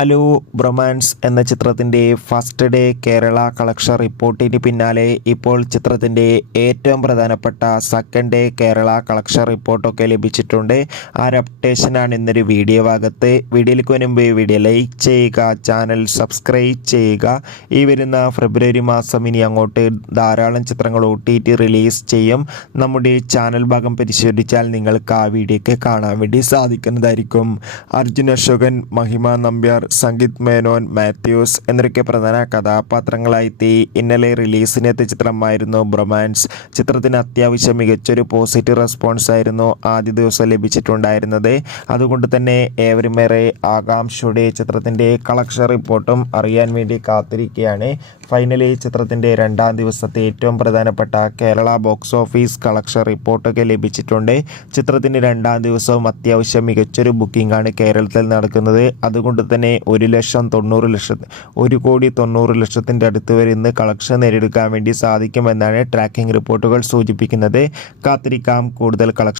Hello Bromance എന്ന ചിത്രത്തിന്റെ first day Kerala collection റിപ്പോർട്ടിന് പിന്നാലെ ഇപ്പോൾ ചിത്രത്തിന്റെ ഏറ്റവും പ്രധാനപ്പെട്ട സെക്കൻഡ് ഡേ കേരള കളക്ഷൻ റിപ്പോർട്ടൊക്കെ ലഭിച്ചിട്ടുണ്ട്. ആ അപ്ഡേഷനാണ് ഇന്നൊരു വീഡിയോ ഭാഗത്ത്. വീഡിയോയിലേക്ക് വരുമ്പോൾ വീഡിയോ ലൈക്ക് ചെയ്യുക ചാനൽ സബ്സ്ക്രൈബ് ചെയ്യുക. ഈ വരുന്ന ഫെബ്രുവരി മാസം ഇനി അങ്ങോട്ട് ധാരാളം ചിത്രങ്ങൾ ഒ ടി ടി റിലീസ് ചെയ്യും. നമ്മുടെ ചാനൽ ഭാഗം പരിശോധിച്ചാൽ നിങ്ങൾക്ക് ആ വീഡിയോയ്ക്ക് കാണാൻ വേണ്ടി സാധിക്കുന്നതായിരിക്കും. അർജുൻ അശോകൻ മഹിമ നമ്പ്യാർ സംഗീത് മേനോൻ മാത്യൂസ് എന്നിവരൊക്കെ പ്രധാന കഥാപാത്രങ്ങളായെത്തി ഇന്നലെ റിലീസിനെത്തിയ ചിത്രമായിരുന്നു ബ്രൊമാൻസ്. ചിത്രത്തിന് അത്യാവശ്യം മികച്ചൊരു പോസിറ്റീവ് റെസ്പോൺസ് ആയിരുന്നു ആദ്യ ദിവസം ലഭിച്ചിട്ടുണ്ടായിരുന്നത്. അതുകൊണ്ട് തന്നെ ഏവരുമേറെ ആകാംക്ഷയുടെ ചിത്രത്തിന്റെ കളക്ഷൻ റിപ്പോർട്ടും അറിയാൻ വേണ്ടി കാത്തിരിക്കുകയാണ്. ഫൈനലി ചിത്രത്തിന്റെ രണ്ടാം ദിവസത്തെ ഏറ്റവും പ്രധാനപ്പെട്ട കേരള ബോക്സ് ഓഫീസ് കളക്ഷൻ റിപ്പോർട്ടൊക്കെ ലഭിച്ചിട്ടുണ്ട്. ചിത്രത്തിന്റെ രണ്ടാം ദിവസവും അത്യാവശ്യം മികച്ചൊരു ബുക്കിംഗ് ആണ് കേരളത്തിൽ നടക്കുന്നത്. അതുകൊണ്ട് തന്നെ ഒരു ലക്ഷം തൊണ്ണൂറ് ലക്ഷം ഒരു കോടി തൊണ്ണൂറ് ലക്ഷത്തിന്റെ അടുത്ത് വരെ ഇന്ന് കളക്ഷൻ നേടിയെടുക്കാൻ വേണ്ടി സാധിക്കുമെന്നാണ് ട്രാക്കിംഗ് റിപ്പോർട്ടുകൾ സൂചിപ്പിക്കുന്നത്. കാത്തിരിക്കാം കൂടുതൽ കളക്ഷൻ